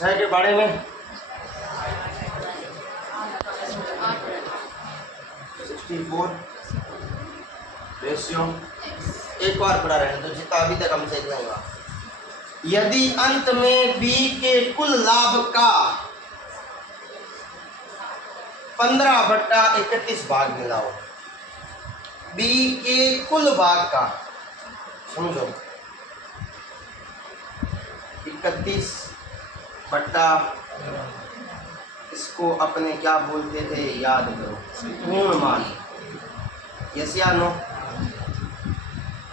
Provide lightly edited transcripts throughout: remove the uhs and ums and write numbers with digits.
6 के बारे में 64 रेशियो एक बार पढ़ा रहने तो जितना अभी तक हम सीख रहे हैं। यदि अंत में b के कुल लाभ का 15/31 भाग मिला हो, b के कुल भाग का, समझो 31 बट्टा, इसको अपने क्या बोलते थे याद करो, पूर्ण मान, यस या नो।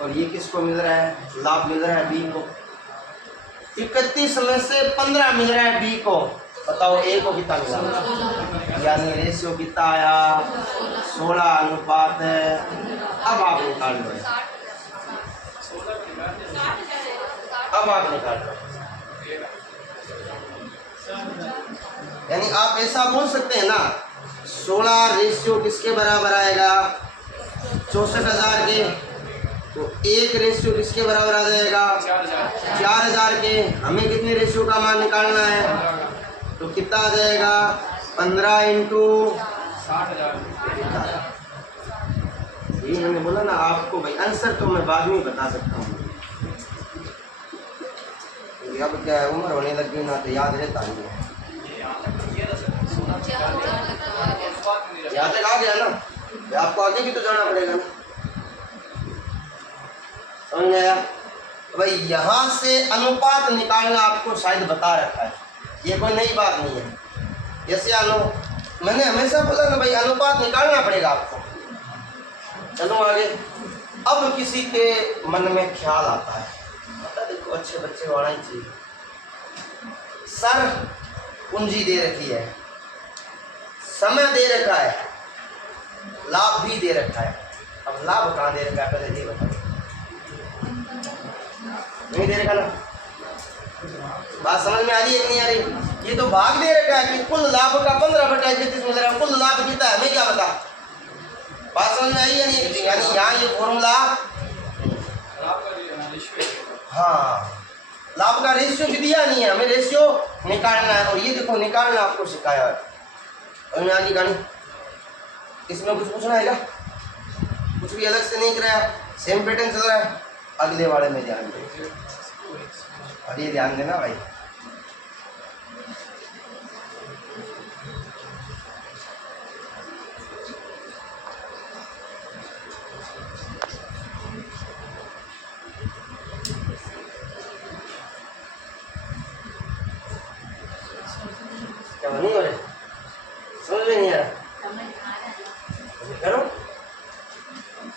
और ये किसको मिल रहा है, लाभ मिल रहा है बी को। 31 में से 15 मिल रहा है बी को, बताओ ए को कितना मिला, यानी रेशियो कितना आया 16 है। अब आप निकाल लो, अब आप निकाल लो, यानी आप ऐसा बोल सकते हैं ना 16 रेशियो किसके बराबर आएगा 64,000 के, तो एक रेशियो किसके बराबर आ जाएगा 4,000 के। हमें कितने रेशियो का मान निकालना है, तो कितना आ जाएगा 15 इंटू 60,000। ये मैंने बोला ना आपको भाई, आंसर तो मैं बाद में बता सकता हूँ, अब क्या है उम्र होने लगी ना तो याद रहता नहीं है। यहाँ तक आ गया ना, आपको आगे भी तो जाना पड़ेगा ना, समझ में आया भाई। यहाँ से अनुपात निकालना आपको शायद बता रखा है, ये कोई नई बात नहीं है, यस या नो। मैंने हमेशा बोला ना भाई अनुपात निकालना पड़ेगा आपको। चलो आगे। अब किसी के मन में ख्याल आता है, देखो अच्छे बच्चे होना ही चाहिए, सर पूंजी दे रखी है, समय दे रखा है, लाभ भी दे रखा है। अब लाभ कहाँ दे रखा है पहले ये बताओ, नहीं दे रखा ना, बात समझ में आ रही है कि नहीं आ रही। ये तो भाग दे रखा है कि कुल लाभ का 15/31 मिल रहा है, कुल लाभ कितना है हमें क्या पता, बात समझ में आई है नहीं। यानी यहाँ ये फॉर्मूला, हाँ लाभ का रेशियो भी दिया नहीं है, हमें रेशियो निकालना है, और ये देखो निकालना आपको सिखाया है। और आगे गाड़ी इसमें कुछ पूछना है क्या, कुछ भी अलग से नहीं कराया, सेम पैटर्न चल रहा है। अगले वाले में ध्यान दे, और ये ध्यान देना भाई, क्या नहीं हो रहे, समझ में नहीं आ रहा, करो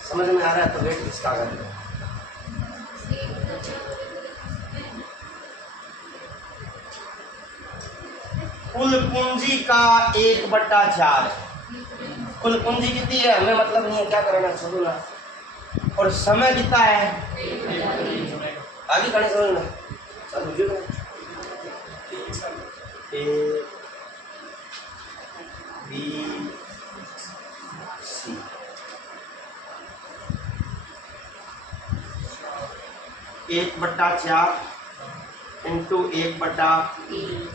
समझ में आ रहा है तो वेट किसका कर लो। कुल पूंजी का 1/4, कुल पूंजी कितनी है हमें मतलब नहीं है, क्या करना छोड़ो ना। और समय कितना है, आगे करने समझना, चलो ए बी सी, 1/4 इंटू 1/,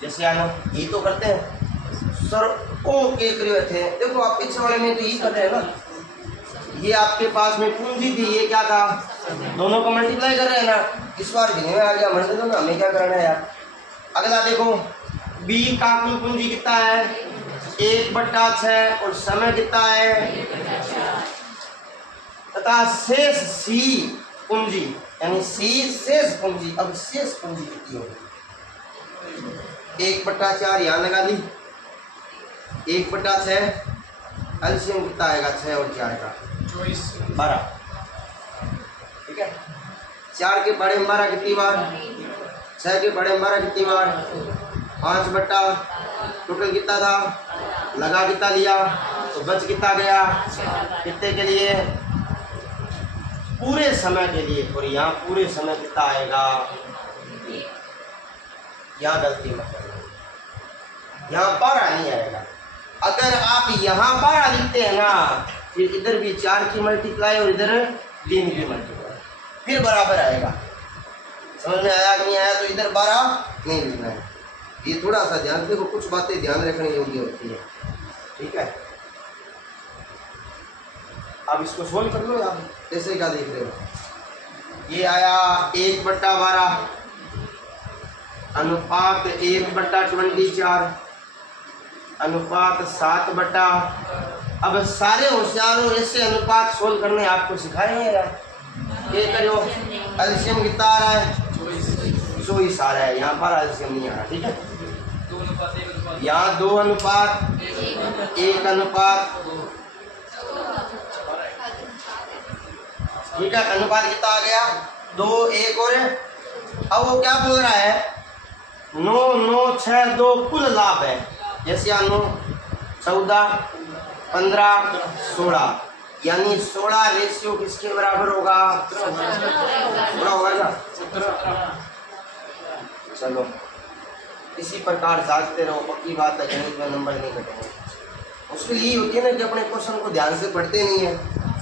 जैसे आना ये तो करते हैं सर, ओ के करीब थे। देखो आप पीछे वाले में तो ये कर रहे हैं ना, ये आपके पास में पूंजी थी, ये क्या था दोनों को मल्टीप्लाई कर रहे हैं ना, इस बार गिने में आ गया, मर दो ना, हमें क्या करना है यार। अगला देखो बी का कुल पूंजी कितना है 1/6, और समय कितना है तथा शेष सी पूंजी, यानी सी शेष पूंजी। अब शेष पूंजी कितनी होगी 1/4 यहाँ लगा दी, 1/6 एलसीएम कितना आएगा 6 और 4 का 12, ठीक है। 4 के बड़े में 12 कितनी बार, 6 के बड़े में 12 कितनी बार, 5 बट्टा टोटल कितना था, लगा कितना लिया तो बच कितना गया, कितने के लिए पूरे समय के लिए। और यहाँ पूरे समय कितना आएगा, यहाँ गलती मत करना, यहाँ 12 नहीं आएगा। अगर आप यहाँ 12 लिखते हैं ना, फिर इधर भी 4 की मल्टीप्लाई और इधर 3 की मल्टीप्लाई, फिर बराबर आएगा। समझ में आया कि नहीं आया? तो इधर 12 नहीं लिखना है। ये थोड़ा सा ध्यान देखो, कुछ बातें ध्यान रखने योग्य होती है, ठीक है। अब इसको सोल्व कर लो यार, कैसे क्या देख रहे हो। ये आया 1/12 अनुपात 1/24 अनुपात 7 अब सारे होशियारों ऐसे अनुपात सोल्व करने आपको सिखाएंगे यार। ये करो, एलसीएम कितना आ रहा है? 24 आ रहा है, यहाँ पर एलसीएम नहीं आ रहा, ठीक है। यहाँ 2 अनुपात 1 अनुपात, ठीक है। अनुपात कितना आ गया? 2 1 और अब वो क्या बोल रहा है? 9 9 6 2 कुल लाभ है। जैसे 9 14 15 16 यानी 16 रेशियो किसके बराबर होगा? 16 होगा क्या? चलो इसी प्रकार जांचते रहो, पक्की बात है गणित में नंबर नहीं कटेंगे। मुश्किल यही होती है ना कि अपने क्वेश्चन को ध्यान से पढ़ते नहीं है,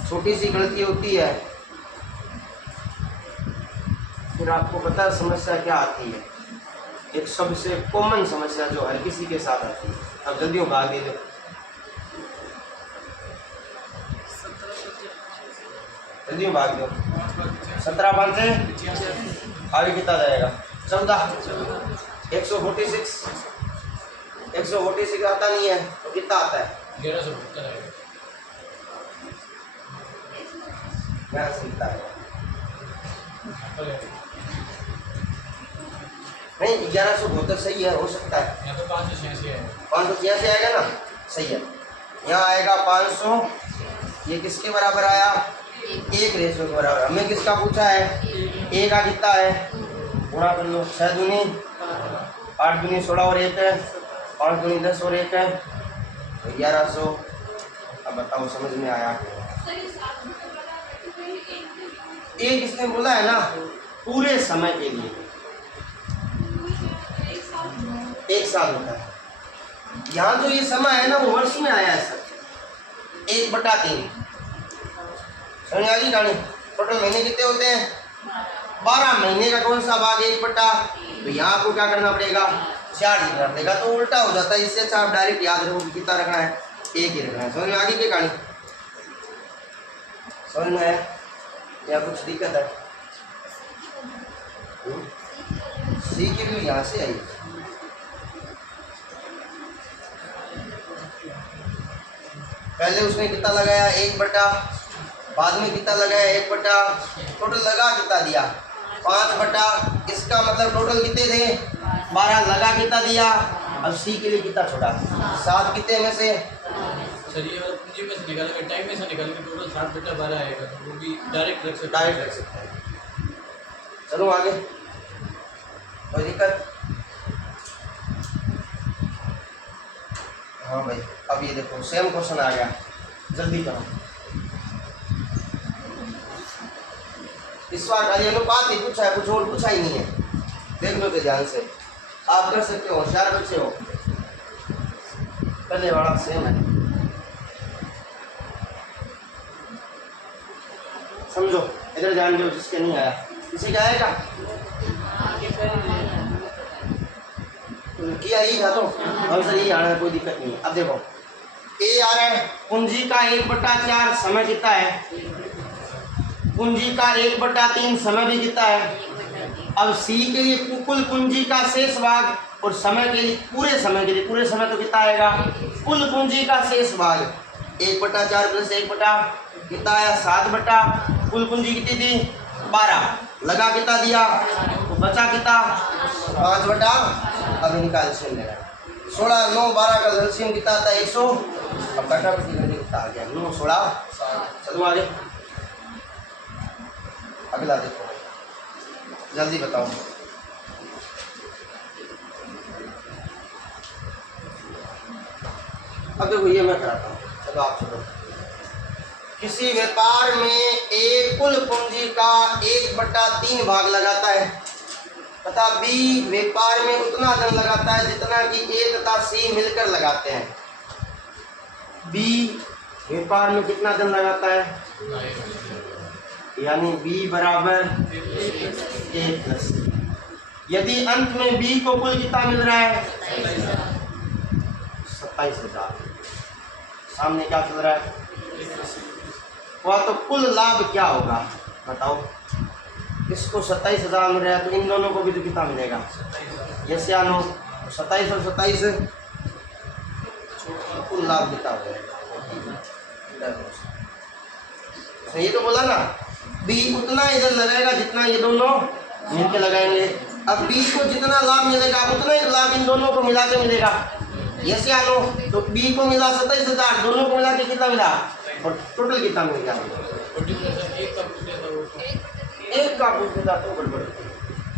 छोटी सी गलती होती है, फिर आपको पता है समस्या क्या आती है। एक सबसे कॉमन समस्या जो हर किसी के साथ आती है। अब जल्दी भाग दे दो, जल्दी भाग दो। 17 5 आगे कितना जाएगा? 14 146 146 आता नहीं है तो कितना आता है? 1100 है। नहीं 1172 सही है, हो सकता है। 586 आएगा ना, सही है। यहाँ आएगा 500, ये किसके बराबर आया? 1 रेशियो के बराबर। हमें किसका पूछा है? 1 का कितना है? गुणा कर लो, 6 दूनी 8 दूनी 16 और 1 है, 5 दूनी 10 और 1 है, 1100। अब बताओ समझ में आया? एक इसने बोला है ना पूरे समय के लिए, एक साल होता है। यहाँ जो ये समय है ना वो वर्ष में आया है सर, 1/3। समझ आ गई कहानी? टोटल महीने कितने होते हैं? 12 महीने का कौन सा भाग 1/? तो यहाँ आपको क्या करना पड़ेगा? 4 लिखना पड़ेगा, तो उल्टा हो जाता है। इससे अच्छा आप डायरेक्ट याद रखो कितना रखना है? 1 ही रखना है। समझ में आ गई क्या कहानी? समझ में आया या कुछ दिक्कत है? सी की भी यहाँ से आई। पहले उसने कितना लगाया? 1/, बाद में कितना लगाया? 1/, टोटल लगा कितना दिया? 5/। इसका मतलब टोटल कितने थे? 12, लगा कितना दिया? अब सी के लिए कितना छोड़ा? 7 कितने में से? चलिए पूंजी में से निकालेंगे, टाइम में से निकालेंगे, टोटल 7/12 आएगा, तो वो भी डायरेक्ट रख सकते हैं। चलो आगे, कोई दिक्कत? हाँ भाई, अब ये देखो सेम क्वेश्चन आ गया, जल्दी करो। इस बार खाली अनुपात ही पूछा है, कुछ और पूछा ही नहीं है। देख लो तो ध्यान से, आप कर सकते हो, होशियार बच्चे हो। पहले वाला सेम है, समझो। इधर ध्यान दो, जिसके नहीं आया किसी का आएगा? किया ही था तो अब सर ये आना है, कोई दिक्कत नहीं। अब देखो ए आ रहा है, पूंजी का 1/4 समय कितना है? पूंजी का 1/3 समय भी कितना है? अब सी के लिए कुल पूंजी का शेष भाग और समय के लिए पूरे समय के लिए, पूरे समय तो कितना आएगा? कुल पूंजी का शेष भाग 1/4 प्लस 1/, कितना आया? 7/। कुल पूंजी कितनी थी? 12, लगा कितना दिया? तो बचा कितना? 5/। अब इनका एलसीएम लेना है। 16 9 12 का एलसीएम कितना आता है? 100। अब कटाकटी करके कितना आ गया? 9 16। चलो आगे, अगला देखो, जल्दी बताओ। अब देखो ये मैं कराता हूँ, चलो आप सुनो। किसी व्यापार में ए कुल पूंजी का 1/3 भाग लगाता है तथा बी व्यापार में उतना धन लगाता है जितना कि ए तथा सी मिलकर लगाते हैं। बी व्यापार में कितना धन लगाता है? यानी बी बराबर ए प्लस सी। यदि अंत में बी को कुल कितना मिल रहा है? 27,000। सामने क्या चल रहा है? वह तो कुल लाभ क्या होगा बताओ? इसको 27,000 मिल रहा है तो इन दोनों को भी तो कितना मिलेगा? यस या नो? 27 और 27 कुल लाभ कितना होगा? तो ये तो बोला ना बी उतना इधर लगाएगा जितना ये दोनों मिलकर लगाएंगे। अब बी को जितना लाभ मिलेगा उतना ही लाभ इन दोनों को मिला के मिलेगा। यस या नो? तो बी को मिला 27,000, दोनों को मिला के कितना मिला और टोटल कितना मिल गया? एक का पूछ देता तो गड़बड़।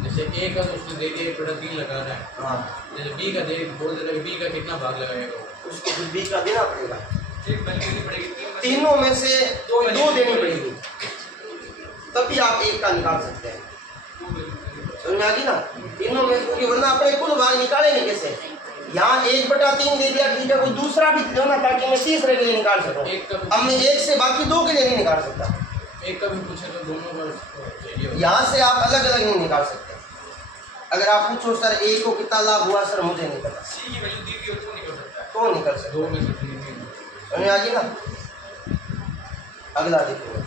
जैसे ए का तो उसने दे दिया 1/3 लगाना है। हाँ जैसे बी का दे बोल दे बी का कितना भाग लगाएगा वो? उसको फिर बी का देना पड़ेगा। एक देनी पड़ेगी, तीनों में से दो देनी पड़ेगी तभी आप एक का निकाल सकते हैं। समझ में आ गई ना? तीनों में, क्योंकि वरना अपने कुल भाग निकालेंगे कैसे? यहाँ 1/3 दे दिया, ठीक है, कोई दूसरा भी दो ना ताकि मैं तीसरे के लिए निकाल सकूं। अब मैं एक से बाकी दो के लिए नहीं निकाल सकता। एक का भी पूछे तो दोनों का चाहिए। यहाँ से आप अलग अलग नहीं निकाल सकते। अगर आप पूछो सर ए को कितना लाभ हुआ, सर मुझे नहीं पता, सी की वैल्यू दी गई हो तो निकल सकता है, तो निकल सकते। दो में से तीन में। समझ आ गई ना? अगला देखो,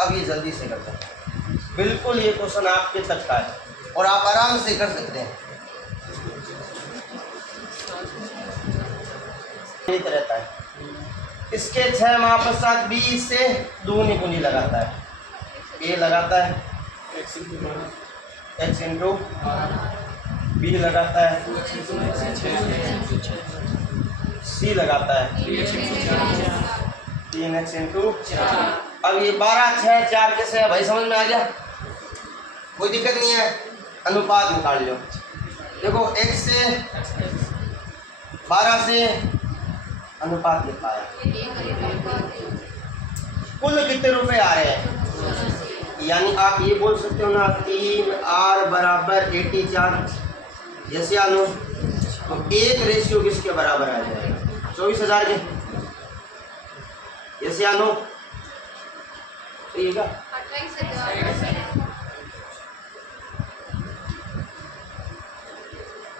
अब ये जल्दी से करते हैं। बिल्कुल ये क्वेश्चन आपके तक का है और आप आराम से कर सकते हैं। रहता है इसके 6 माह पश्चात बी से दूनी पूंजी लगाता है। ए लगाता है x इंटू बी लगाता है, सी लगाता है 3x इंटू। अब ये 12, 6, 4 कैसे है भाई? समझ में आ गया? कोई दिक्कत नहीं है, अनुपात निकाल लो। देखो x से 12 से अनुपात लिखा है, कुल कितने रुपए आ रहे हैं? यानी आप ये बोल सकते हो ना 3R बराबर 84। जैसे आनो तो एक रेशियो किसके बराबर आ जाएगा? 24,000 के। जैसे आनो ठीक है।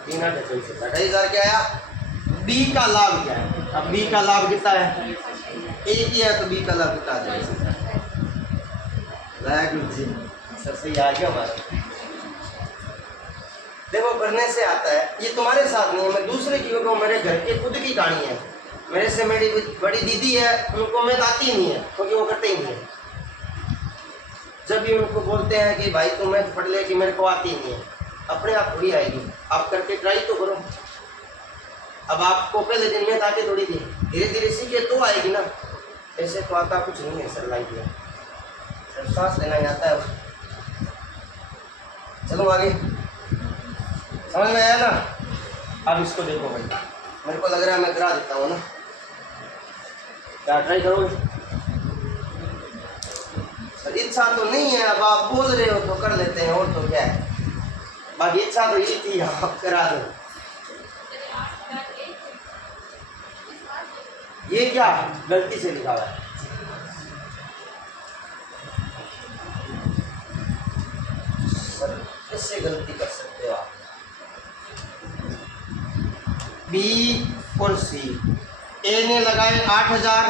28,000 क्या आया? बी का लाभ क्या है? अब बी का लाभ कितना है? एक ही है तो बी का लाभ कितना आ जाएगा? सर सही आ गया हमारा। देखो करने से आता है, ये तुम्हारे साथ नहीं है, मैं दूसरे की को, मेरे घर के खुद की कहानी है। मेरे से मेरी बड़ी दीदी है, उनको मैथ आती नहीं है क्योंकि वो करते ही नहीं है। जब भी उनको बोलते हैं कि भाई तुम मैथ पढ़ ले, कि मेरे को आती नहीं है, अपने आप थोड़ी आएगी, आप करके ट्राई तो करो। अब आपको पहले दिन में आके थोड़ी थी, धीरे धीरे सीखे तो आएगी ना। ऐसे तो आता कुछ नहीं है सर लाइफ में, सर सांस लेना ही आता है। चलो आगे, समझ में आया ना? अब इसको देखो भाई, मेरे को लग रहा है मैं करा देता हूँ ना, क्या ट्राई करोगे? सर इच्छा तो नहीं है, अब आप बोल रहे हो तो कर लेते हैं, और तो क्या है। बाकी इच्छा तो ये थी आप करा दो। ये क्या गलती से लिखा हुआ है? सर किससे गलती कर सकते हो आप? बी और सी, ए ने लगाए 8,000,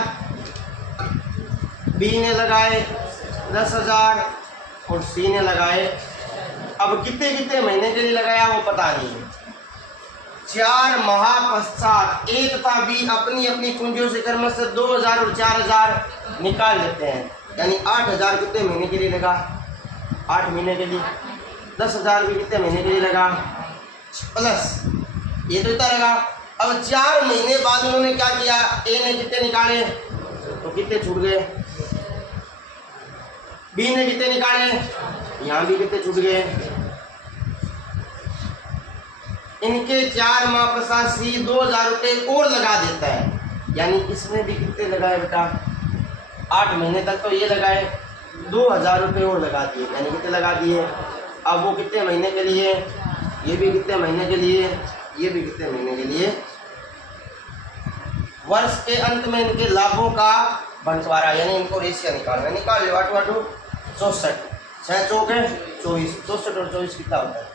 बी ने लगाए 10,000 और सी ने लगाए, अब कितने कितने महीने के लिए लगाया वो पता नहीं है। 4 माह पश्चात ए तथा बी अपनी अपनी पूंजियों से क्रमशः 2,000 और 4,000 निकाल लेते हैं। यानी 8,000 कितने महीने के लिए लगा? 8 महीने के लिए। 10,000 भी कितने महीने के लिए लगा? प्लस ये तो इतना लगा। अब 4 महीने बाद उन्होंने क्या किया? ए ने कितने निकाले तो कितने छूट गए, बी ने कितने निकाले, यहाँ भी कितने छूट गए। इनके 4 माह पश्चात सी 2,000 रुपये और लगा देता है। यानी इसमें भी कितने लगाए बेटा? 8 महीने तक तो ये लगाए, 2,000 रुपये और लगा दिए, यानी कितने लगा दिए। अब वो कितने महीने के लिए, ये भी कितने महीने के लिए, ये भी कितने महीने के लिए। वर्ष के अंत में इनके लाभों का बंटवारा, यानी इनको रेशियो निकालना। निकाल लो 8 8 64, 6 चौक है 24, 64 और 24 कितना होता है?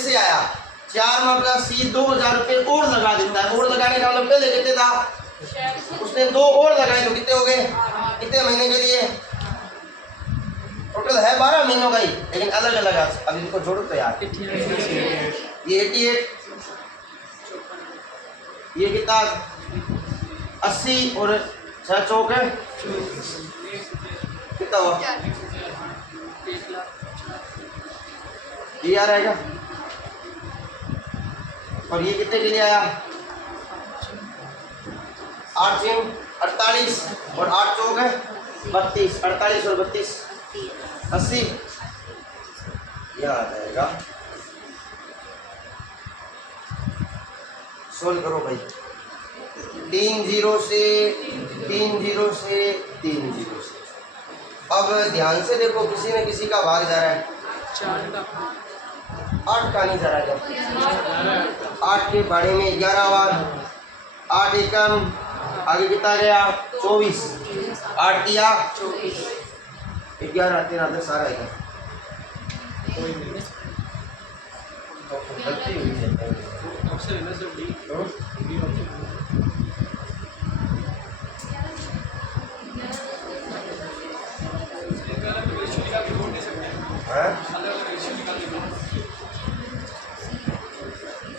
कैसे आया? 4 माह प्लस सी 2000 रुपये और लगा देता है। और लगाने का मतलब पहले कितने था? उसने 2 और लगाए तो कितने हो गए? कितने महीने के लिए? टोटल है 12 महीनों का ही, लेकिन अलग अलग है। अब इनको जोड़ो तो यार, ये 88, ये कितना 80 और 6 चौक है कितना हुआ? ये आ रहेगा। और ये कितने के लिए आया? 8 3 48 और 8 चौक है 32, 48 और 32 80, यह आ जाएगा। सोल्व करो भाई। 3 0 से 3 0 से 3 0 से। अब ध्यान से देखो, किसी न किसी का भाग जा रहा है। 8 का नहीं जा रहा है। 8 के भाड़े में 11 बार, 8 एकम आगे कितना गया? 24, 8 किया 11 13 10 आ रहेगा। गलती हुई है।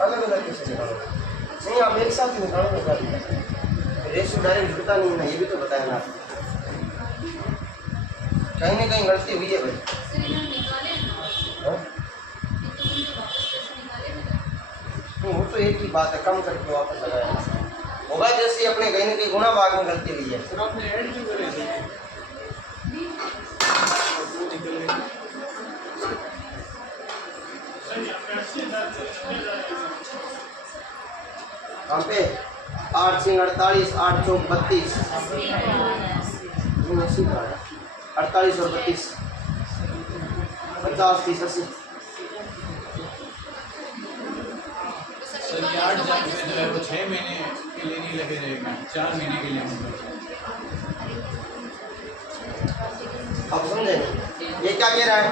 अलग अलग कैसे निकालो? नहीं, आप एक साथ निकालो। रेशियो डायरेक्ट जुड़ता नहीं ना, ये भी तो बताया ना आपको। कहीं ना कहीं गलती हुई है भाई। नहीं, वो तो एक ही बात है, कम करके वापस लगाया होगा। जैसे अपने कहीं ना कहीं गुणा भाग में गलती हुई है। कहाँ पे? 8 सिंह 48, 8 चौक 32, 48 और 32 50 30 80। सर ये 8 जान में जो है वो 6 महीने के लिए नहीं लगे रहेगा, 4 महीने के लिए होगा। अब समझे? ये क्या कह रहा है?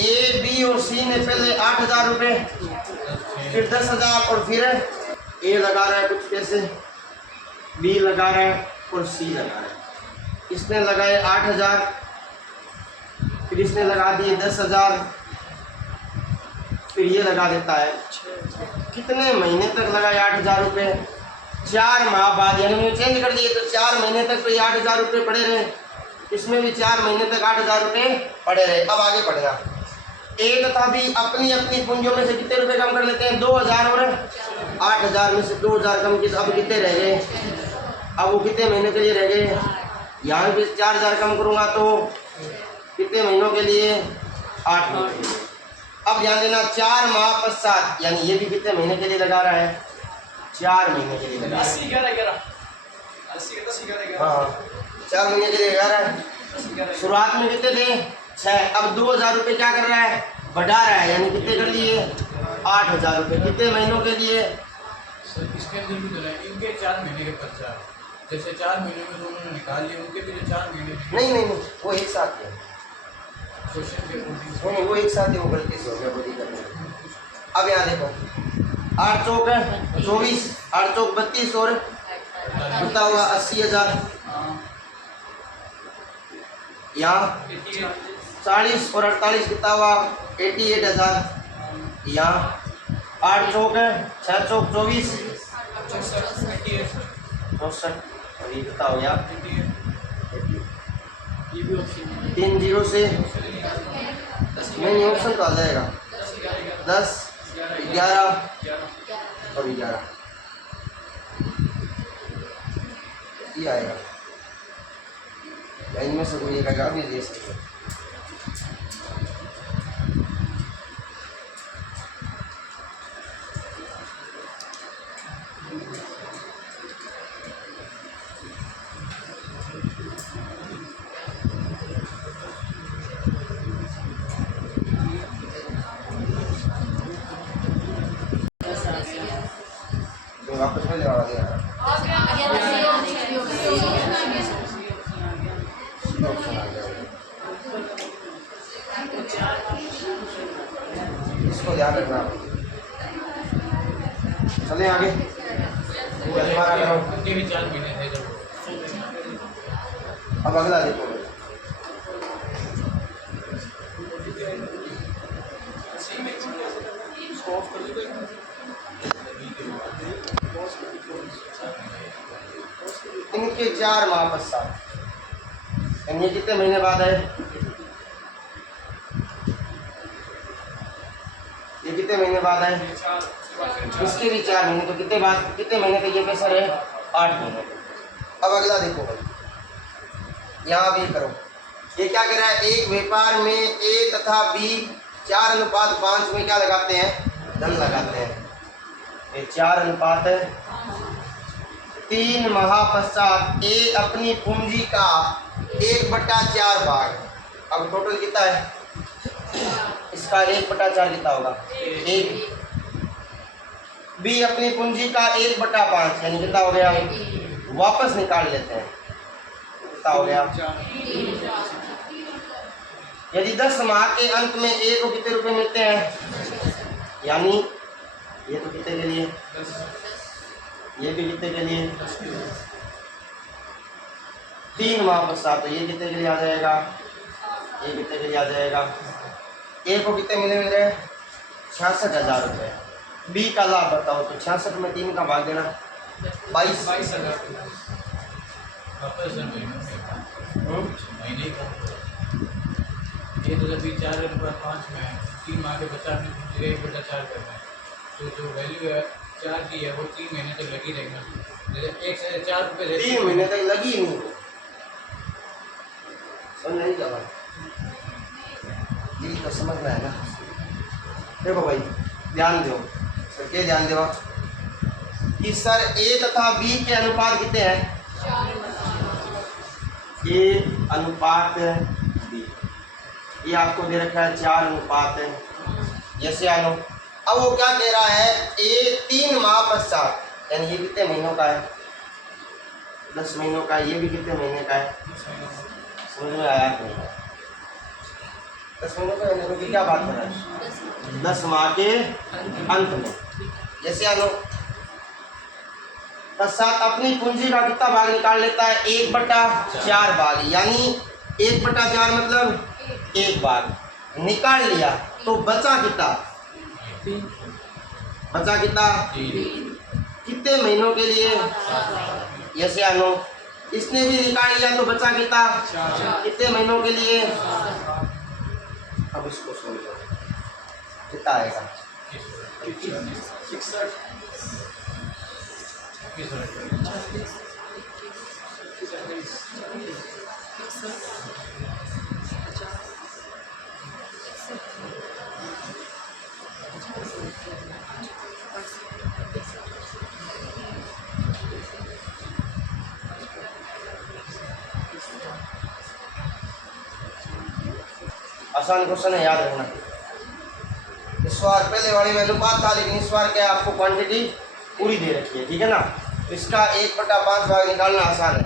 ए बी और सी ने पहले 8000 रुपये, फिर 10,000 और फिर ए लगा रहा है कुछ पैसे, बी लगा रहा है और सी लगा रहा है। इसने लगाए 8000, फिर इसने लगा दिए 10,000, फिर ये लगा देता है। कितने महीने तक लगाए 8000 रुपये? 4 माह बाद, यानी मैंने चेंज कर दिए तो 4 महीने तक तो ये 8000 रुपये पड़े रहे। इसमें भी 4 महीने तक 8000 रुपये पड़े रहे। अब आगे पढ़ना। ए तथा बी अपनी अपनी पूंजियों में से कितने रुपए कम कर लेते हैं? 2000 और 8000 में से 2000 कम किए, अब कितने रह गए? अब वो कितने महीने के लिए रह गए? यहाँ भी 4000 कम करूँगा तो कितने महीनों के लिए? 8 महीने के लिए। अब ध्यान देना, 4 माह पश्चात, यानी ये भी कितने महीने के लिए लगा रहा है? 4 महीने के लिए लगा रहा है। हाँ, 4 महीने के लिए लगा रहा है। शुरुआत में कितने थे? 6। अब 2000 रुपये क्या कर रहा है? बढ़ा रहा है, यानी कितने कर लिए? 8000 रुपये। कितने महीनों के लिए? सर इसके अंदर भी तो है इनके 4 महीने के खर्चा, जैसे 4 महीने में दोनों ने निकाल लिए, उनके भी जो 4 महीने नहीं, वो एक साथ है। क्वेश्चन के नहीं, वो एक साथ ही, वो गलती से हो गया, वो नहीं करना। अब यहाँ देखो, 8 चौक है 24, 8 चौक 32 और कितना हुआ? 80,000। यहाँ 40 और 48 कितना हुआ? 88,000। यहाँ 8 चौक है 6 चौक 24 64, और ये कितना हो गया? 3 0 से नहीं, ऑप्शन तो आ जाएगा 10 11 और 11 ये आएगा। इनमें से कोई एक आएगा, भी दे सकते। वापस में लगा दिया। ऑप्शन आ गया। इसको ध्यान रखना। चले आगे, जल्दी मारा करो। उनके भी 4 महीने थे जब। अब अगला देखो। इनके 4 माह पश्चात, ये कितने महीने बाद है? ये कितने महीने बाद है? इसके भी 4 महीने। तो कितने बाद, कितने महीने तक ये कैसा रहे? 8 महीने। अब अगला देखो भाई, यहाँ भी करो। ये क्या कह रहा है? एक व्यापार में ए तथा बी 4:5 में क्या लगाते हैं? धन लगाते हैं। ये 4:3 माह पश्चात ए अपनी पूंजी का 1/4 भाग। अब टोटल कितना है इसका? 1/4 कितना होगा? 1। बी अपनी पूंजी का 1/5 यानी कितना हो गया? वापस निकाल लेते हैं। कितना हो गया? यदि 10 माह के अंत में ए को कितने रुपए मिलते हैं? यानी ये तो कितने के लिए, ये भी कितने के लिए? 3 माह पश्चात। तो ये कितने के लिए आ जाएगा? ये कितने के लिए आ जाएगा? ए को कितने मिल रहे हैं? 66,000 रुपये। बी का लाभ बताओ। तो 66 में 3 का भाग देना, 22,000। महीने का ये तो जब 4/5 में 3 माह के 50 में 1/4 करना है, तो जो वैल्यू है 4 की है वो 3 महीने तक लगी रहेगी। जैसे 1 से 4 रुपये 3 महीने तक लगी नहीं। समझ नहीं क्या बात? ये तो समझना है ना। देखो भाई ध्यान दो, सर के ध्यान दो कि सर ए तथा बी के अनुपात कितने हैं? ए अनुपात बी, ये आपको दे रखा है 4:, जैसे आनो। अब वो क्या कह रहा है? ए 3 माह पश्चात, यानी ये कितने महीनों का है? 10 महीनों का। ये भी कितने महीने का है? समझ में आया नहीं? 10 महीनों का यानी कि क्या बात कर रहा है? 10 माह के अंत में। जैसे आनो पश्चात अपनी पूंजी का कितना भाग निकाल लेता है? 1/4 भाग। यानी 1/4 मतलब 1 भाग निकाल लिया। तो बचा कितना? बचा कितना? कितने महीनों के लिए? जैसे आनो इसने भी निकाल लिया तो बचा कितना? कितने महीनों के लिए? अब इसको समझो कितना आएगा? 66। आसान क्वेश्चन है, याद रखना। इस बार पहले वाली में अनुपात था, लेकिन इस बार क्या आपको क्वांटिटी पूरी दे रखी है, ठीक है ना। तो इसका 1/5 भाग निकालना आसान है,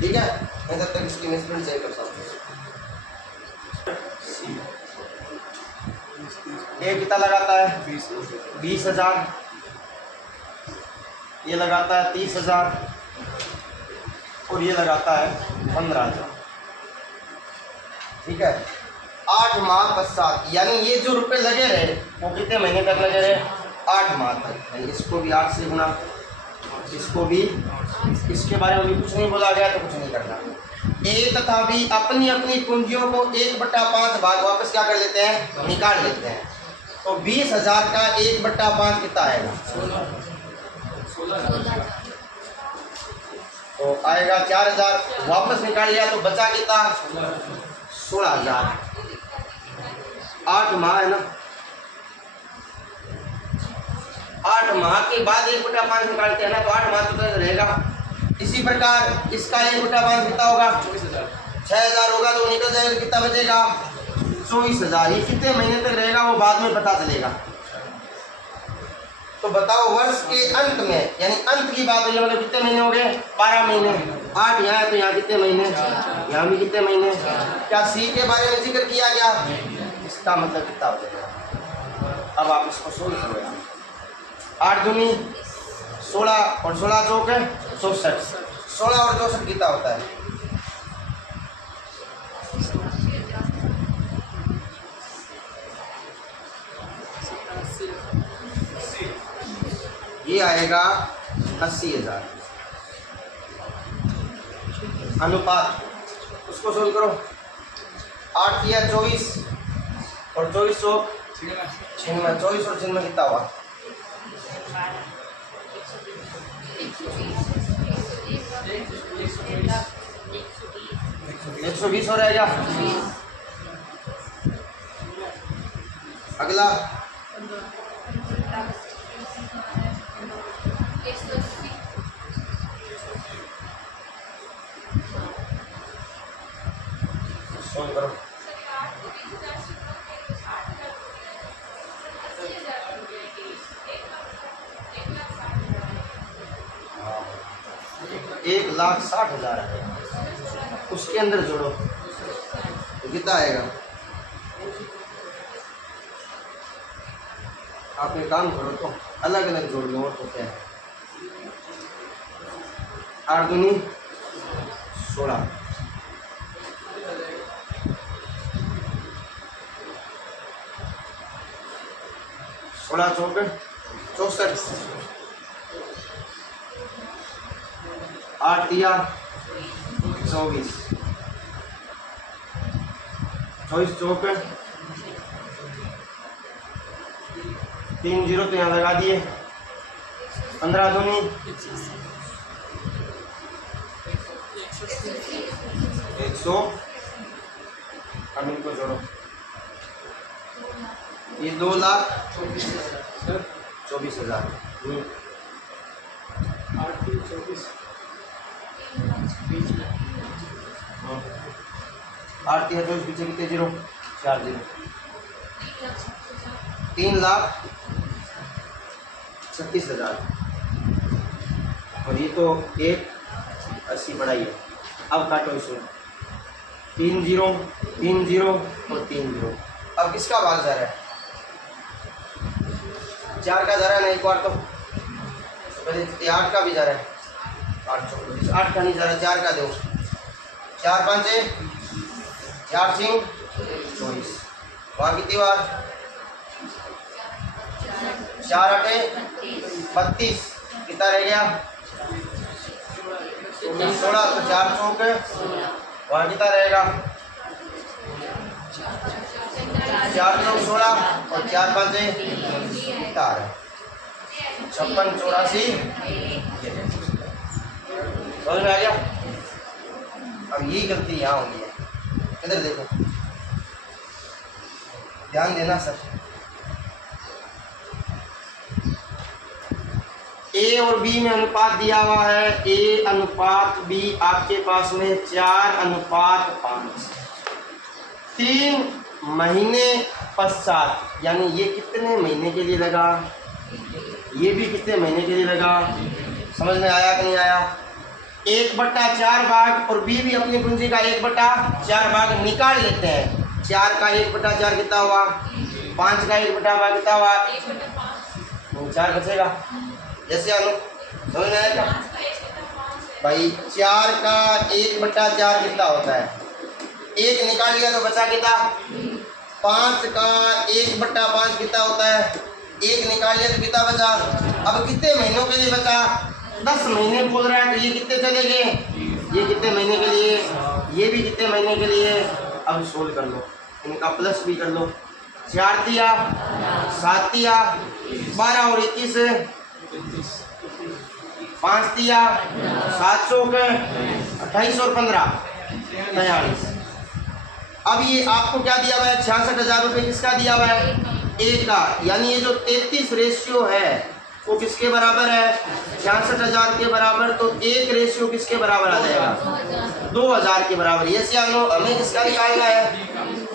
ठीक है। मैं तब तक इसकी मेजरमेंट चेक कर सकता हूँ। ये कितना लगाता है? 20,000। ये लगाता है 30,000 और ये लगाता है 15,000, ठीक है। 8 माह पश्चात, यानी ये जो रुपए लगे रहे वो कितने महीने तक लगे रहे? 8 माह तक। यानी इसको भी 8 से गुना, इसको भी, इसके बारे में भी कुछ नहीं बोला गया तो कुछ नहीं करना। ए तथा बी अपनी अपनी पूंजियों को 1/5 भाग वापस क्या कर लेते हैं? निकाल लेते हैं। तो 20,000 का 1/5 कितना आएगा? 16,000। तो आएगा 4,000। वापस निकाल लिया तो बचा कितना? 16,000। 8 माह है ना। 8 माह के बाद 1/5 निकालते हैं ना, तो 8 माह तो रहेगा। इसी प्रकार इसका 1/5 कितना होगा? 6,000 होगा तो निकल जाएगा, कितना बचेगा? 24,000। ये कितने महीने तक रहेगा वो बाद में पता चलेगा। तो बताओ वर्ष के अंत में, यानी अंत की बात हो, मतलब कितने महीने हो गए? 12 महीने। 8 यहाँ है तो यहाँ कितने महीने? यहाँ भी कितने महीने? क्या सी के बारे में जिक्र किया गया? इसका मतलब कितना हो जाएगा? अब आप इसको सोल्व करो यार। 8 दूनी 16 और 16 चौक है 64। 16 और 64 कितना होता है? ये आएगा 80,000। अनुपात उसको सोल्व करो। 8 या 24 और 24 सौ 24 और 96 कितना हुआ? 120 हो रहेगा। अगला 1,60,000 है, उसके अंदर जोड़ो तो कितना आएगा? आप एक काम करो तो अलग अलग जोड़ लो, और तो क्या है। 8 दूनी 16, 16 चौक 64, 8 या 24, 24 चौक 3 0 तो यहाँ लगा दिए। 15 दूनी 100। अब इनको जोड़ो, ये 2,24,000। 8 या 24 पीछे कितने जीरो? 4 जीरो। 3,36,000। और ये तो 1,80 बढ़ाई है। अब काटो इसमें 3 0 3 0 और 3 0। अब किसका भाग जा रहा है? 4 का जा रहा है ना, एक बार तो 8 का भी जा रहा है। 8 का नहीं जा रहा, 4 का दो। 4 5 4 सिंह 24। वहाँ कितनी बार? 4 8 32। कितना रह गया? 16। तो 4 चौक वहाँ कितना रहेगा? 4 चौक 16 और 4 5 कितना आ रहा है? 56 84। समझ में आ गया? अब यही गलती यहाँ होगी है। इधर देखो, ध्यान देना सर। ए और बी में अनुपात दिया हुआ है, ए अनुपात बी आपके पास में 4:5। 3 महीने पश्चात, यानी ये कितने महीने के लिए लगा, ये भी कितने महीने के लिए लगा। समझ में आया कि नहीं आया? 1/4 भाग और बी भी अपनी पूंजी का 1/4 भाग निकाल लेते हैं। 4 का 1/4 कितना हुआ? 5 का 1/4 भाग कितना हुआ? 4 बचेगा। जैसे आनो समझ में आएगा भाई? 4 का 1/4 कितना होता है? 1 निकाल लिया तो बचा कितना? 5 का 1/5 कितना होता है? 1 निकाल लिया तो कितना बचा? अब कितने महीनों के लिए बचा? 10 महीने बोल रहा है, तो ये कितने चले गए? ये कितने महीने के लिए? ये भी कितने महीने के लिए? अब सोल्व कर लो, इनका प्लस भी कर लो। 4 दिया 7 दिया 12 और 21 5 दिया 7 चौक 28 और 15 43। अब ये आपको क्या दिया हुआ है? 66,000 रुपये किसका दिया हुआ है? एक का। यानी ये जो 33 रेशियो है वो किसके बराबर है? 66,000 के बराबर। तो 1 रेशियो किसके बराबर आ जाएगा? 2,000 के बराबर। ये से हमें किसका निकालना है?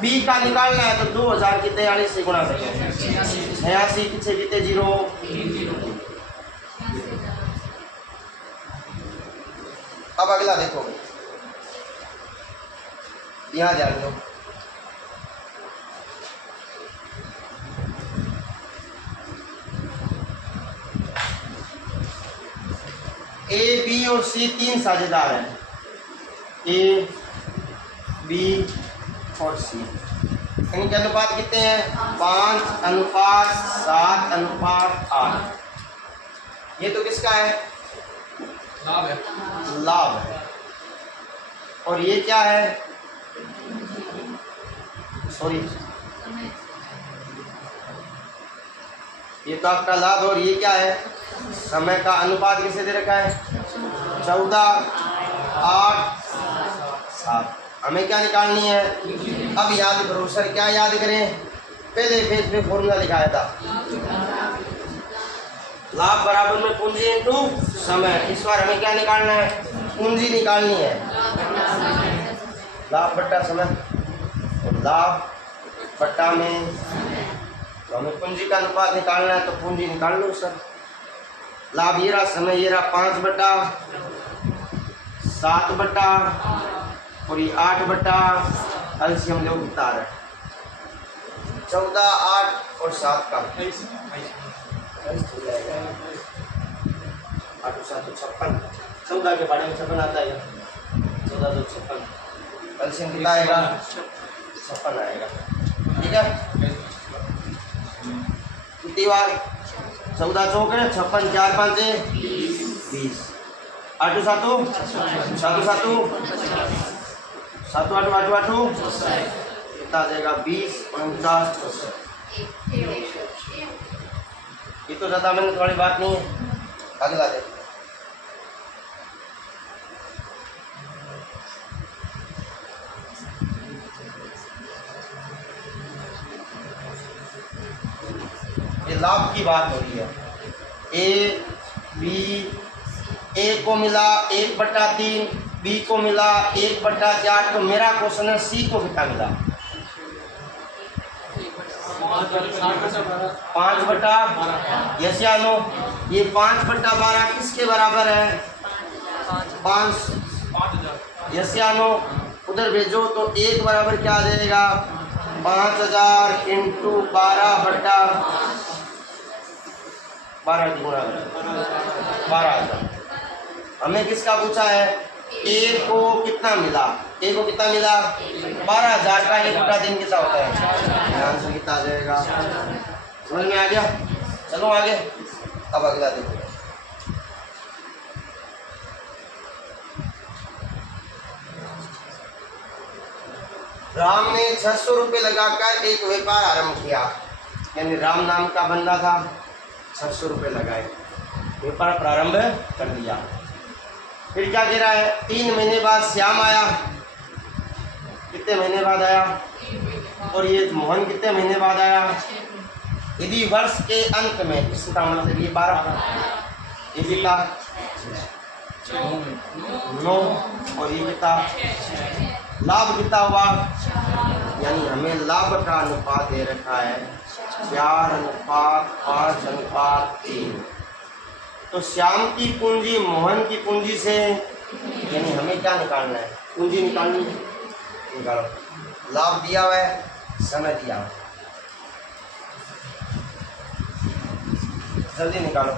बी का निकालना है। तो 2,000 की 43 से गुणा करें। 86 पीछे कितने जीरो? अब अगला देखो, यहाँ ध्यान दो। ए बी और सी तीन साझेदार हैं, ए बी और सी। इनके अनुपात कितने हैं? 5:7:8। ये तो किसका है? लाभ है। लाभ है। और ये क्या है? सॉरी, ये तो आपका लाभ। और ये क्या है? समय का अनुपात किसे दे रखा है? 14:8:7। हमें क्या निकालनी है? अब याद करो सर, क्या याद करें? पहले पेज पे फॉर्मूला लिखाया था, लाभ बराबर में पूंजी इनटू समय। इस बार हमें क्या निकालना है? पूंजी निकालनी है, लाभ बट्टा समय। तो लाभ बट्टा में तो हमें पूंजी का अनुपात निकालना है, तो पूंजी निकाल लो सर। लाभ ये रहा, समय ये रहा 5/7 और ये 8 एलसीएम जो उतार है 14, 8 और 7 का 8 7 56। 14 के बारे में 56 आता है, 14 2 56। एलसीएम कितना आएगा? 56 आएगा। ठीक है, कितनी बार? 14 चौक है 56, 4 5 20, 8 7 7 7 7 8 8 8 कितना आ जाएगा? 20 और 49। ये तो ज़्यादा मेहनत वाली बात नहीं है। अगला देखो, ये लाभ की बात हो रही है। ए बी, ए को मिला 1/3, बी को मिला 1/4। तो मेरा क्वेश्चन है सी को कितना मिला? 5/12। यस या नो? ये 5/12 किसके बराबर है? 5। यस या नो? उधर भेजो तो 1 बराबर क्या आ जाएगा? 5000 इंटू 12 की गुणा 12,000। हमें किसका पूछा है? ए को कितना मिला? ए को कितना मिला? 12,000 का 1/3 कितना होता है? आंसर कितना आ जाएगा? समझ में आ गया? चलो आगे। अब अगला देखो, राम ने 600 रुपये लगाकर एक व्यापार आरंभ किया। यानी राम नाम का बंदा था, 600 रुपये लगाए, व्यापार प्रारंभ कर दिया। फिर क्या कह रहा है? 3 महीने बाद श्याम आया। कितने महीने बाद आया? और ये मोहन कितने महीने बाद आया? यदि वर्ष के अंत में, इसका मतलब ये 12, ये कितना? 9 और ये कितना? लाभ कितना हुआ? यानी हमें लाभ का अनुपात दे रखा है 4:5:3। तो श्याम की पूंजी मोहन की पूंजी से, यानी हमें क्या निकालना है? पूंजी निकालनी है। निकालो, लाभ दिया हुआ है, समय दिया हुआ है, जल्दी निकालो।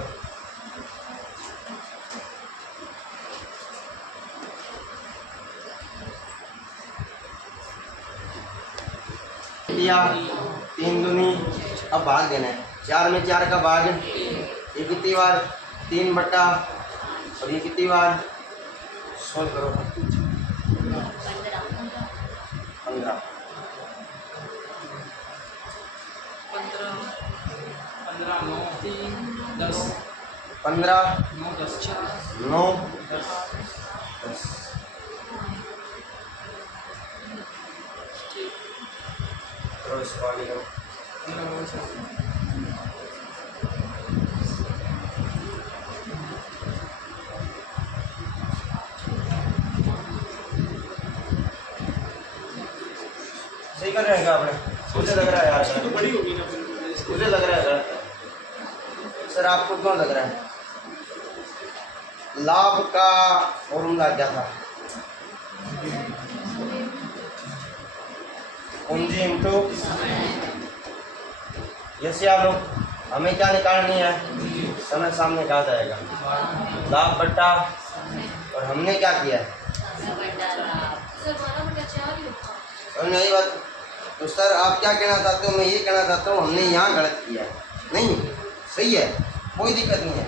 दिया 3 दूनी, अब भाग देना है। 4 में 4 का भाग, ये कितनी बार? 3 बट्टा, और ये कितनी बार? सोल्व करो, 15। 15 9 10। इसको आगे करो। सही कर रहे हैं क्या आपने? मुझे लग रहा है यार, तो बड़ी होगी ना, मुझे लग रहा है सर। आपको क्यों लग रहा है? लाभ का फॉर्मूला क्या था? पूंजी इंटू, यस या नो? हमें क्या निकालनी है? समय सामने कहा जाएगा लाभ बट्टा, और हमने क्या किया है समझ में आई बात। तो सर आप क्या कहना चाहते हो, मैं ये कहना चाहता हूँ हमने यहाँ गलत किया है। नहीं सही है, कोई दिक्कत नहीं है,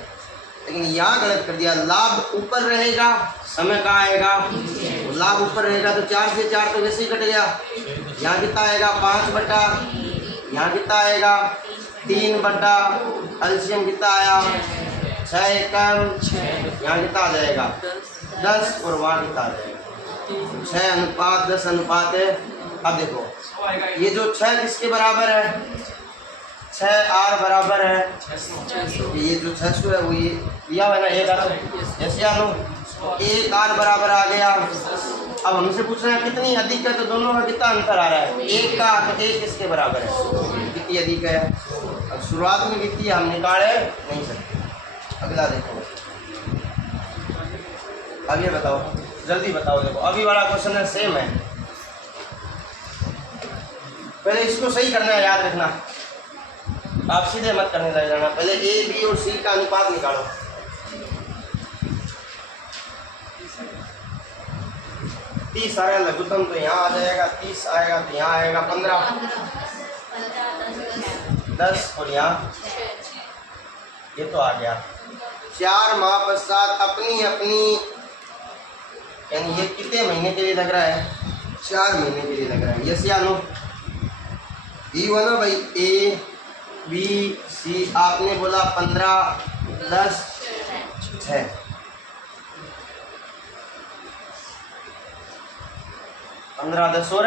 लेकिन यहाँ गलत कर दिया। लाभ ऊपर रहेगा, समय कहाँ आएगा, लाभ ऊपर रहेगा तो 4 से 4 तो वैसे ही कट गया। यहाँ कितना आएगा 5 बटा, यहाँ कितना आएगा 3 बटा, एलसीएम कितना आया 6 एकम, यहाँ कितना आ जाएगा 10, और वहाँ कितना आ जाएगा 6 अनुपात 10 अनुपात है। अब देखो ये जो 6 किसके बराबर है, 6 आर बराबर है, ये जो 600 है वो ये दिया हुआ है ना, एक आर जैसे आनो 1 आर बराबर आ गया। अब हमसे पूछ रहे हैं कितनी अधिक है, तो दोनों का कितना अंतर आ रहा है 1 का, तो 1 किसके बराबर है, कितनी अधिक है। अब शुरुआत में कितनी हम निकाले नहीं सकते। अगला देखो, अब ये बताओ जल्दी बताओ। देखो अभी वाला क्वेश्चन है सेम है, पहले इसको सही करना है, याद रखना, आप सीधे मत करने लग जाना। पहले ए बी और सी का अनुपात निकालो। तीस आ रहा है लघुत्तम तो यहाँ आ जाएगा, 30 आएगा तो यहाँ आएगा 15, 10 और यहाँ ये तो आ गया। 4 माह पश्चात अपनी अपनी, यानी ये कितने महीने के लिए लग रहा है, 4 महीने के लिए लग रहा है। यस या नो, ये हुआ ना भाई ए बी सी, आपने बोला 15 10 6, पंद्रह 10 और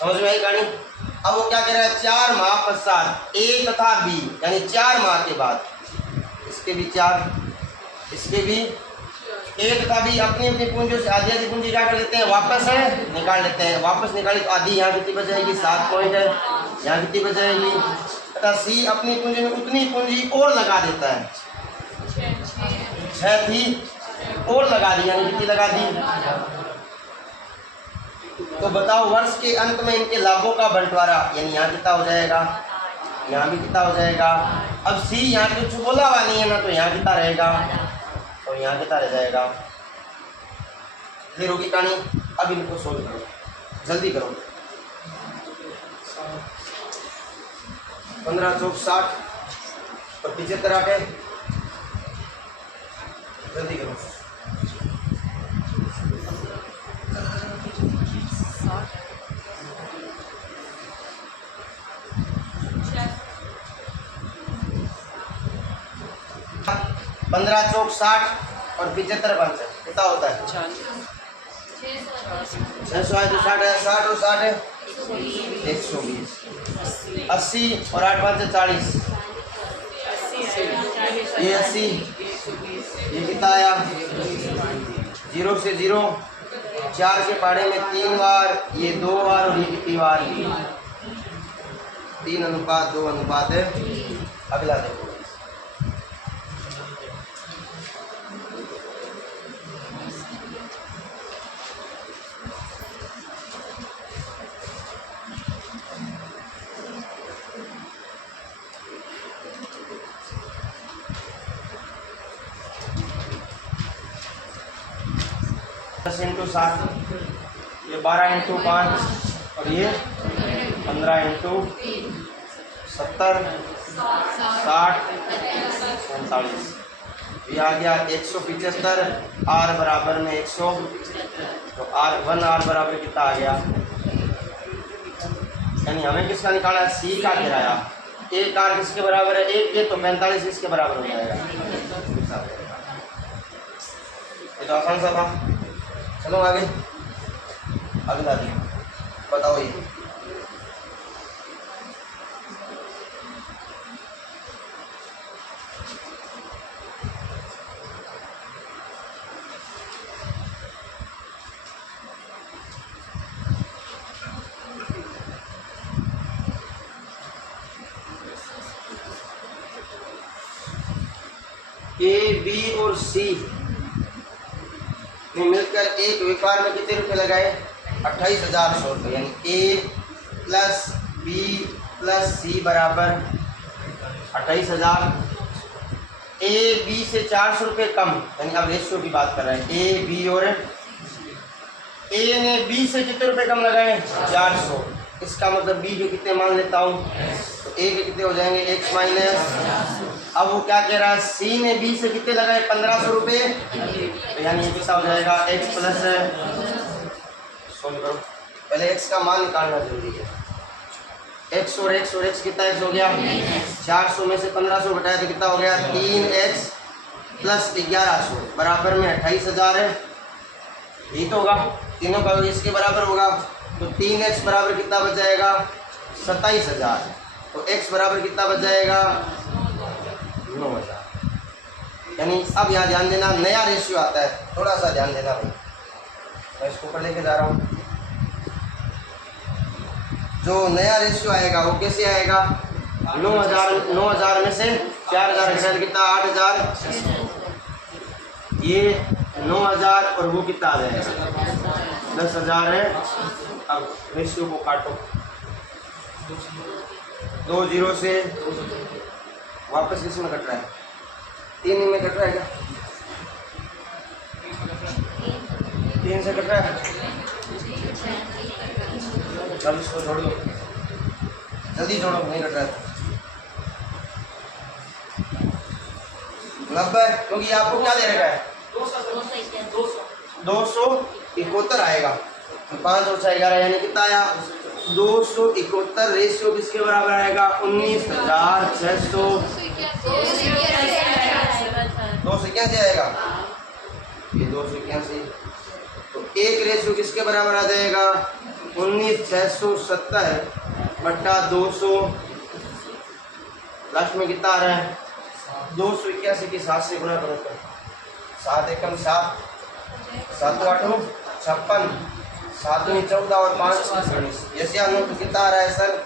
समझ में आई कहानी। अब वो क्या कह रहा है 4 माह पश्चात ए तथा बी, यानी 4 माह के बाद, इसके भी 4, इसके भी ए तथा बी अपनी अपनी पूंजियों से आधी आधी पूंजी क्या कर लेते हैं, वापस है निकाल लेते हैं। वापस निकाली तो आधी यहाँ कितनी बच जाएगी 7 पॉइंट है, यहाँ कितनी बच जाएगी, तथा सी अपनी पूंजी में उतनी पूंजी और लगा देता है, 6 थी और लगा दी, यानी कितनी लगा दी। तो बताओ वर्ष के अंत में इनके लाभों का बंटवारा, यानी यहाँ कितना हो जाएगा, यहाँ भी कितना हो जाएगा। अब सी यहाँ कुछ बोला हुआ नहीं है ना, तो यहाँ कितना रहेगा, तो यहाँ कितना रह जाएगा। फिर होगी कहानी। अब इनको सोल्व करो, जल्दी करो। 15 चौक 60 और 75 आके जल्दी करो। 15 चौक 60 और 75 5 कितना होता है 600 है तो 60 है, 60 और 60 है 120, 80 और 8 5 40, ये 80, ये कितना आया 0 से 0, 4 के पाड़े में 3 बार, ये 2 बार और ये कितनी बार 3 अनुपात 2 अनुपात है। अगला देखो, इंटू 7, ये 12 इंटू 5 और ये 15 इंटू 70 60 45, ये आ गया 175। आर बराबर में 100, तो आर 1 आर बराबर कितना आ गया, यानी हमें किसका निकाला है सी का किराया। एक आर किसके बराबर है 1 के, तो 45 इसके बराबर हो जाएगा। ये तो आसान सा था। चलो आगे, अगला दिन बताओ। ये ए बी और सी मिलकर एक व्यापार में कितने रुपए लगाए 28,100 रुपये, यानी ए प्लस बी प्लस सी बराबर 28,000। ए बी से 400 रुपये कम, यानी अब रेशियो की बात कर रहे हैं। ए बी और ए ने बी से कितने रुपए कम लगाए 400, इसका मतलब बी जो कितने मान लेता हूँ तो ए के कितने हो जाएंगे x माइनस। अब वो क्या कह रहा है सी ने बी से कितने लगाए 1500 रुपये, तो यानी ये कितना हो जाएगा x प्लस, सोल्व करो पहले x का मान निकालना जरूरी है। x और x कितना x हो गया 400 में से 1500 घटाया तो कितना हो गया 3x प्लस 1100 बराबर में 28,000 है, यही तो होगा, तीनों का इसके बराबर होगा। तो 3x बराबर कितना बच जाएगा 27,000, तो x बराबर कितना बच जाएगा 9,000। यानी अब यहाँ ध्यान देना नया रेशियो आता है, थोड़ा सा ध्यान देना भाई, मैं इसको ऊपर लेके जा रहा हूँ। जो नया रेशियो आएगा वो कैसे आएगा 9,000 में से 4,000 घटाया कितना 8,000, ये 9,000 और वो कितना आ जाएगा 10,000 है। अब रेशियो को काटो, 2 0 से वापस किस में कट रहा है 3 में कट रहा है क्या 3 से कट रहा है, अब इसको छोड़ दो जल्दी छोड़ो, नहीं कट रहा है 90, क्योंकि आपको क्या दे रखा है 271 आएगा, 5 और 6 11 यानी कितना आया 271 रेशियो किसके बराबर आएगा 19,600, 281 आएगा, ये 281, तो एक रेशियो किसके बराबर आ जाएगा 19,670 बट्टा 200, लास्ट में कितना आ रहा है 281 की 7 से गुणा करो तो 7 एकम 7, 7 8 56, 7 14 और 5 19, ऐसे तो कितना आ रहा है सर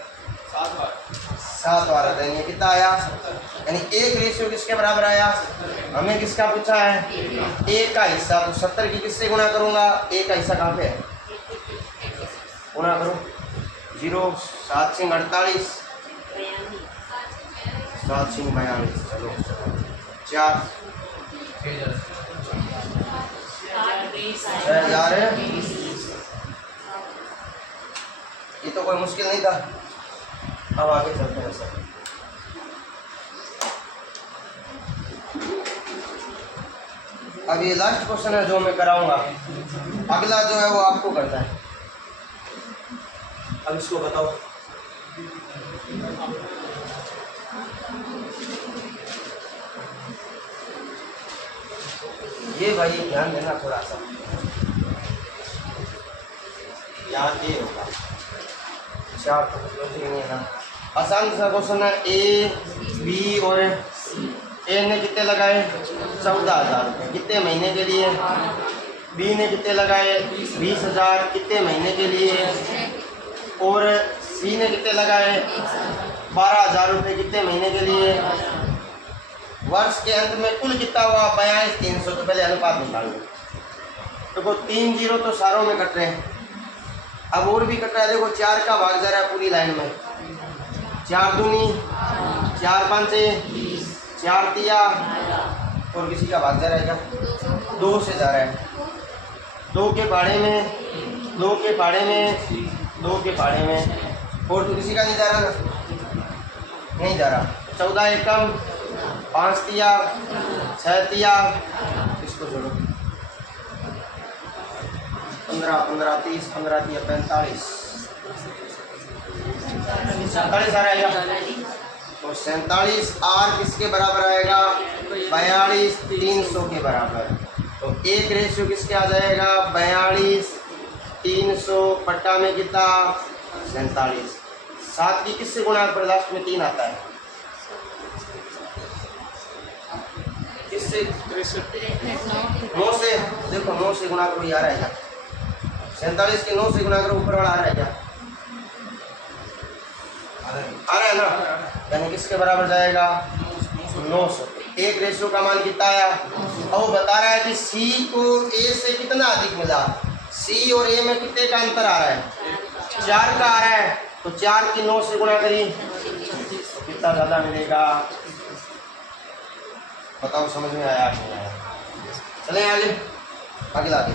7 आ रहा था, ये कितना आया, यानी एक रेशियो किसके बराबर आया, हमें किसका पूछा है एक का हिस्सा, तो 70 की किससे गुणा करूंगा, एक का हिस्सा कहाँ पे है, गुणा करो 0 7 सिंह 48, 7 सिंह 42, चलो 4 6,000 है, ये तो कोई मुश्किल नहीं था। अब आगे चलते हैं सर, अब ये लास्ट क्वेश्चन है जो मैं कराऊंगा, अगला जो है वो आपको करना है। अब इसको बताओ, ये भाई ध्यान देना थोड़ा सा, यहाँ ये होगा 4 तो लॉजिक नहीं है ना, आसान सा क्वेश्चन है। ए बी और ए ने कितने लगाए 14,000 रुपये कितने महीने के लिए, बी ने कितने लगाए 20,000 कितने महीने के लिए, और सी ने कितने लगाए 12,000 रुपये कितने महीने के लिए। वर्ष के अंत में कुल कितना हुआ 42,300, तो पहले अनुपात निकाल लो। देखो 3 0 तो सारों में कट रहे हैं, अब और भी कट रहा है, देखो 4 का भाग जा रहा है पूरी लाइन में, 4 दूनी 4 5 4 तिया, और किसी का भाग जा रहा है क्या 2 से जा रहा है, 2 के पाड़े में 2 के पाड़े में 2 के पाड़े में, और तो किसी का नहीं जा रहा ना, नहीं जा रहा। 14 एकम 5 तिया 6 तिया, इसको जोड़ो 15 15 30 15 तिया 45 47 आ रहेगा, तो 47 आर किसके बराबर आएगा 42,300 के बराबर। तो एक रेशियो किसके आ जाएगा 42,300 पट्टा में कितना 47, 7 की किससे गुणा पर लास्ट में 3 आता है, किससे 9 से, देखो 9 से गुणा करो, ये आ रहा है क्या 47 के 9 से गुणा करो, ऊपर वाला आ रहा है क्या, आ रहा है ना, यानी किसके बराबर जाएगा 900। एक रेशियो का मान कितना आया, और वो बता रहा है कि सी को ए से कितना अधिक मिला, सी और ए में कितने का अंतर आ रहा है 4 का आ रहा है, तो 4 की 9 से गुणा करिए तो कितना ज़्यादा मिलेगा बताओ समझ में आया कि नहीं आया? चलें आगे, अगला आगे।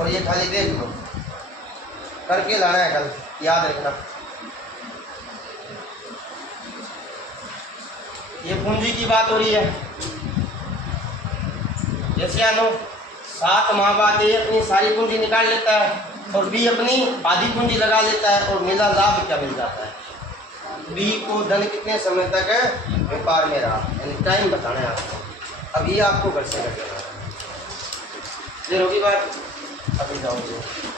और ये खाली देख लो, करके लाना है कल, याद रखना। ये पूंजी की बात हो रही है। जैसे आनो 7 माह बाद ए अपनी सारी पूंजी निकाल लेता है और बी अपनी आधी पूंजी लगा लेता है और मिला लाभ क्या मिल जाता है। बी को धन कितने समय तक व्यापार में रहा, यानी टाइम बताना है आपको। अब ये आपको घर से कर देना है। ये होगी बात, अभी जाओगे।